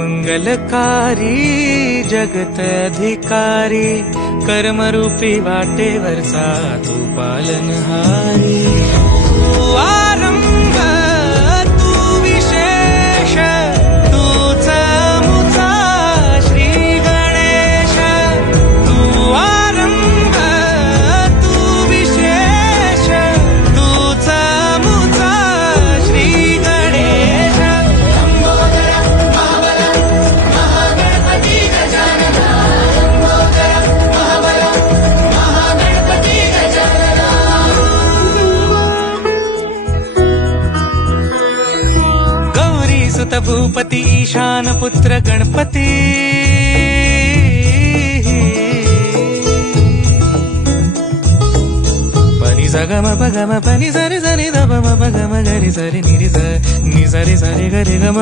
मंगलकारी जगत अधिकारी कर्मरूपी वाटेवरचा तू पालनहारी तू आरंभ तू विशेष तूच मुचा श्री गणेश तू आरंभ तू विशेष तूच मुचा श्री गणेश सुत भूपती ईशान पुत्र गणपती पनी सगम पगम पनी सरी सरी दम पगम गरी सरी निरी स नि सरी सरी गरी गम